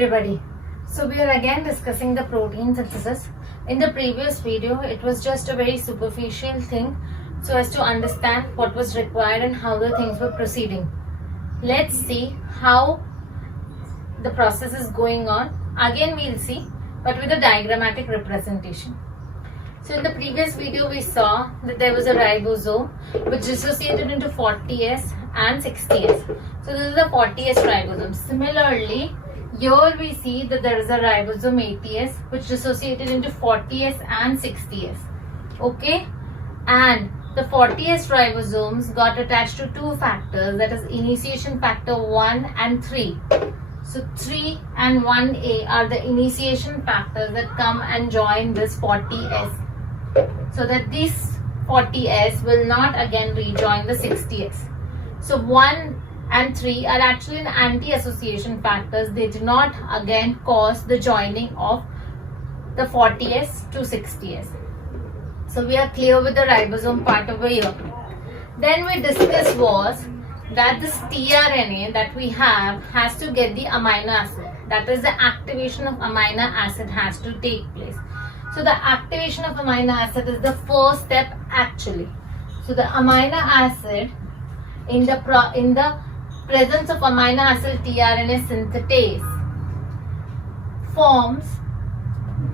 everybody. So we are again discussing the protein synthesis. In the previous video, it was just a very superficial thing so as to understand what was required and how the things were proceeding. Let's see how the process is going on. Again we'll see, but with a diagrammatic representation. So in the previous video we saw that there was a ribosome which dissociated into 40S and 60S. So this is the 40S ribosome. Similarly, here we see that there is a ribosome 80S which dissociated into 40S and 60S. Okay, and the 40S ribosomes got attached to two factors, that is initiation factor 1 and 3. So 3 and 1A are the initiation factors that come and join this 40S, so that this 40S will not again rejoin the 60S. So 1 and 3 are actually an anti-association factors. They do not again cause the joining of the 40S to 60S. So we are clear with the ribosome part over here. Then we discussed was that this tRNA that we have has to get the amino acid. That is, the activation of amino acid has to take place. So the activation of amino acid is the first step actually. So the amino acid in the presence of amino acid tRNA synthetase forms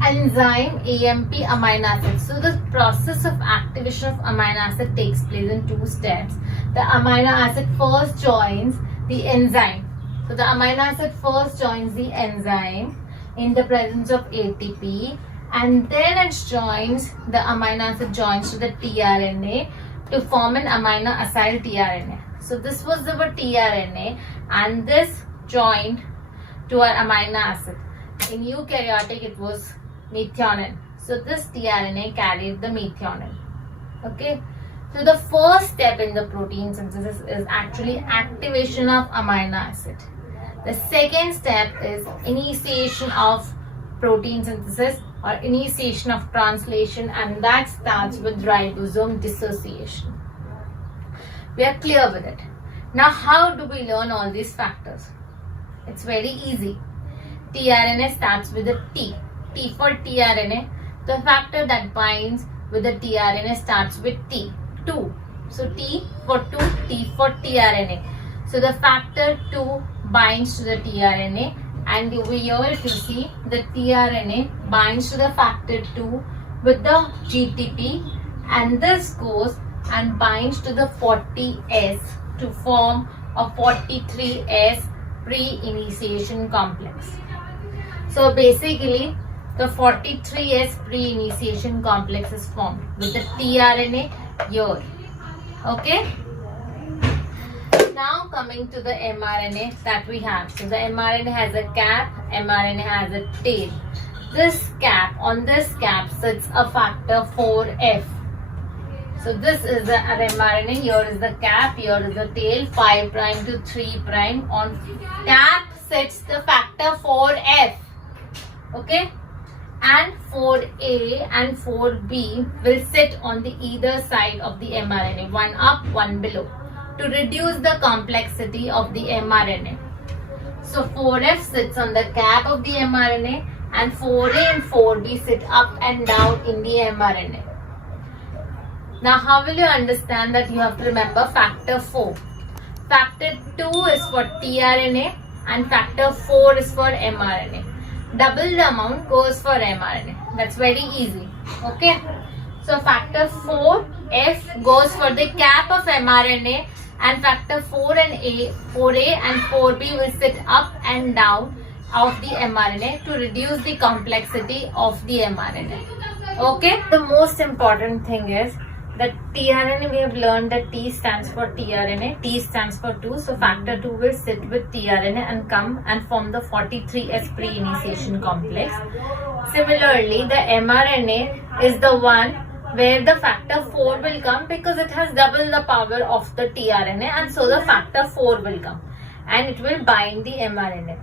enzyme AMP amino acid. So the process of activation of amino acid takes place in two steps. The amino acid first joins the enzyme. So the amino acid first joins the enzyme in the presence of ATP, and then it joins, the amino acid joins to the tRNA to form an amino acyl tRNA. So this was our tRNA and this joined to our amino acid. In eukaryotic it was methionine. So this tRNA carried the methionine. Okay. So the first step in the protein synthesis is actually activation of amino acid. The second step is initiation of protein synthesis or initiation of translation, and that starts with ribosome dissociation. We are clear with it. Now how do we learn all these factors? It's very easy. tRNA starts with a T. T for tRNA. The factor that binds with the tRNA starts with T. 2. So T for 2, T for tRNA. So the factor 2 binds to the tRNA, and over here if you see, the tRNA binds to the factor 2 with the GTP, and this goes and binds to the 40S to form a 43S pre-initiation complex. So basically the 43S pre-initiation complex is formed with the tRNA here. Okay. Now coming to the mRNA that we have. So the mRNA has a cap, mRNA has a tail. This cap, on this cap sits a factor 4F. So this is the mRNA, here is the cap, here is the tail, 5' to 3'. On cap sits the factor 4F. Okay. And 4A and 4B will sit on the either side of the mRNA, one up, one below, to reduce the complexity of the mRNA. So 4F sits on the cap of the mRNA and 4A and 4B sit up and down in the mRNA. Now how will you understand that? You have to remember factor 4. Factor 2 is for tRNA and factor 4 is for mRNA. Double the amount goes for mRNA. That's very easy. Okay. So factor 4F goes for the cap of mRNA, and factor 4A and 4B will sit up and down of the mRNA to reduce the complexity of the mRNA. Okay. The most important thing is that tRNA, we have learned that T stands for tRNA, T stands for 2. So factor 2 will sit with tRNA and come and form the 43S pre-initiation complex. Similarly, the mRNA is the one where the factor 4 will come because it has double the power of the tRNA, and so the factor 4 will come and it will bind the mRNA.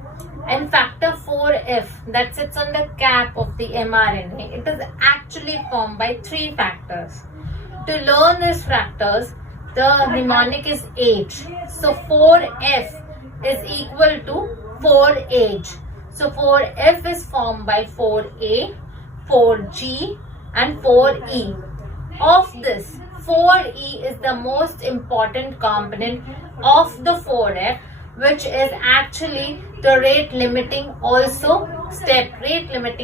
And factor 4F that sits on the cap of the mRNA, it is actually formed by 3 factors. To learn these factors, the mnemonic is age. So 4F is equal to 4 age. So 4F is formed by 4A, 4G and 4E. Of this, 4E is the most important component of the 4F, which is actually the rate limiting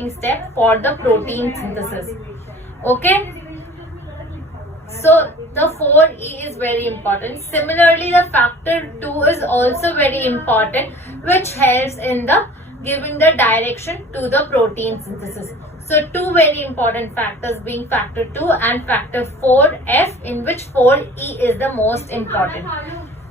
step for the protein synthesis. Okay. So the 4E is very important. Similarly, the factor 2 is also very important, which helps in the giving the direction to the protein synthesis. So two very important factors being factor 2 and factor 4F, in which 4E is the most important.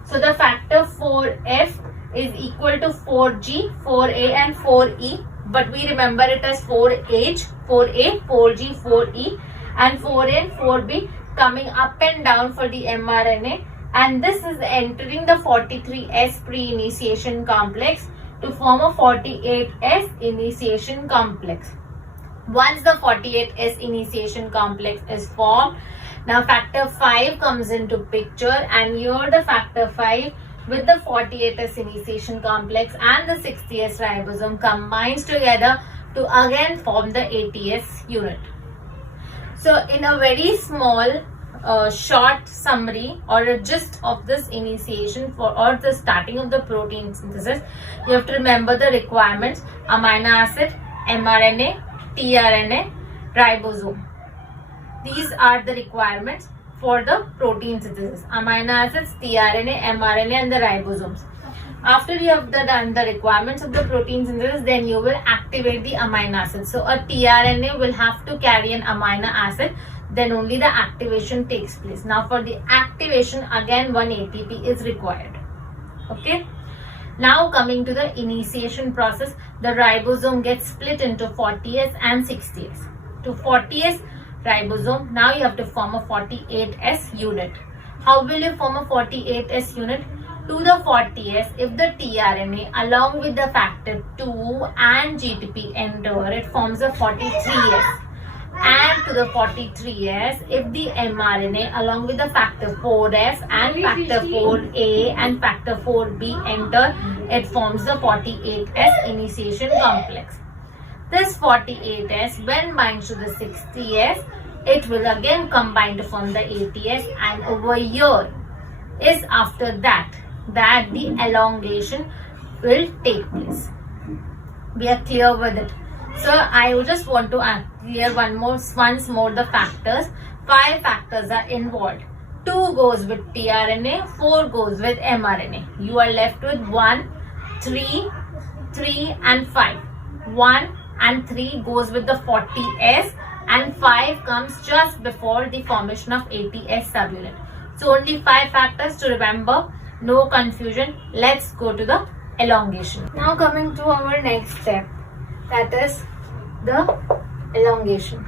So the factor 4F is equal to 4G, 4A and 4E, but we remember it as 4H, 4A, 4G, 4E and 4A and 4B coming up and down for the mRNA, and this is entering the 43S pre-initiation complex to form a 48S initiation complex. Once the 48S initiation complex is formed, now factor 5 comes into picture, and here the factor 5 with the 48S initiation complex and the 60S ribosome combines together to again form the 80S unit. So in a very small short summary or a gist of this initiation or the starting of the protein synthesis, you have to remember the requirements: amino acid, mRNA, tRNA, ribosome. These are the requirements for the protein synthesis: amino acids, tRNA, mRNA and the ribosomes. After you have done the requirements of the protein synthesis, then you will activate the amino acid. So a tRNA will have to carry an amino acid, then only the activation takes place. Now for the activation, again 1 ATP is required. Okay. Now coming to the initiation process, the ribosome gets split into 40S and 60S. To 40S ribosome, now you have to form a 48S unit. How will you form a 48S unit? To the 40S, if the tRNA along with the factor 2 and GTP enter, it forms a 43S. And to the 43S, if the mRNA along with the factor 4F and factor 4A and factor 4B enter, it forms the 48S initiation complex. This 48S, when binds to the 60S, it will again combine to form the 80S, and over here is after that the elongation will take place. We are clear with it. So I just want to clear once more the factors. 5 factors are involved. 2 goes with tRNA, 4 goes with mRNA. You are left with 1, 3 and 5. 1 and 3 goes with the 40S, and 5 comes just before the formation of 80S subunit. So only 5 factors to remember. No confusion. Let's go to the elongation. Now coming to our next step, that is the elongation.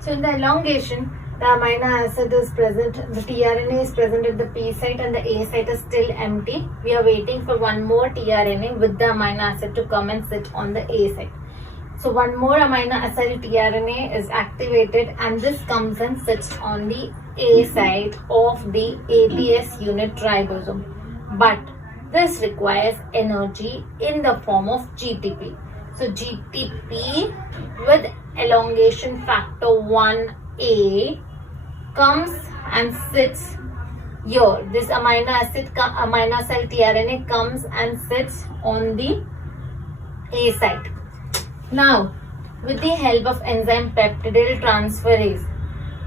So in the elongation, the amino acid is present, the tRNA is present at the P site and the A site is still empty. We are waiting for one more tRNA with the amino acid to come and sit on the A site. So one more amino acid tRNA is activated, and this comes and sits on the A site of the 80S unit ribosome. But this requires energy in the form of GTP. So GTP with elongation factor 1A comes and sits here. This amino cell tRNA comes and sits on the A site. Now, with the help of enzyme peptidyl transferase,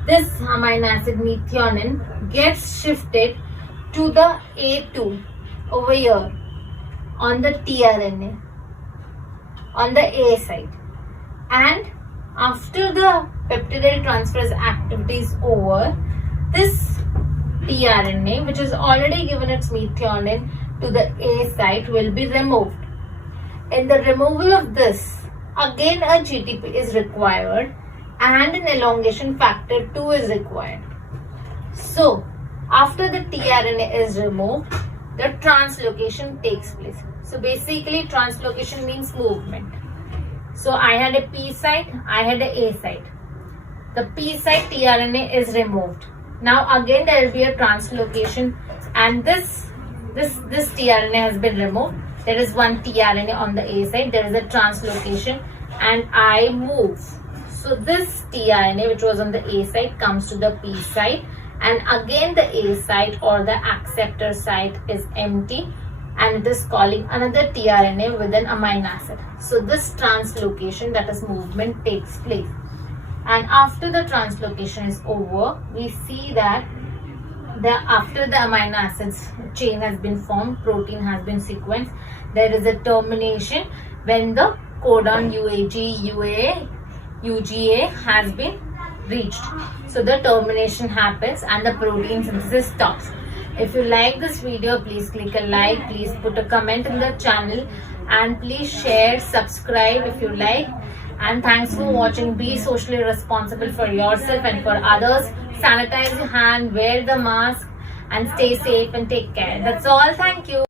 this amino acid methionine gets shifted to the A2 over here on the tRNA on the A site, and after the peptidyl transferase activity is over, this tRNA, which has already given its methionine to the A site, will be removed. In the removal of this, again a GTP is required and an elongation factor 2 is required. So after the tRNA is removed, the translocation takes place. So basically translocation means movement. So I had a P site, I had a A site. The P site tRNA is removed. Now again there will be a translocation, and this tRNA has been removed. there is one tRNA on the A side, there is a translocation, and I move. So this tRNA which was on the A side comes to the P side, and again the A side or the acceptor site is empty, and it is calling another tRNA with an amino acid. So this translocation, that is movement, takes place. And after the translocation is over, we see that after the amino acids chain has been formed, protein has been sequenced, there is a termination when the codon UAG, UAA, UGA has been reached. So the termination happens and the protein synthesis stops. If you like this video, please click a like, please put a comment in the channel, and please share, subscribe if you like. And thanks for watching. Be socially responsible for yourself and for others. Sanitize your hand, wear the mask, and stay safe and take care. That's all. Thank you.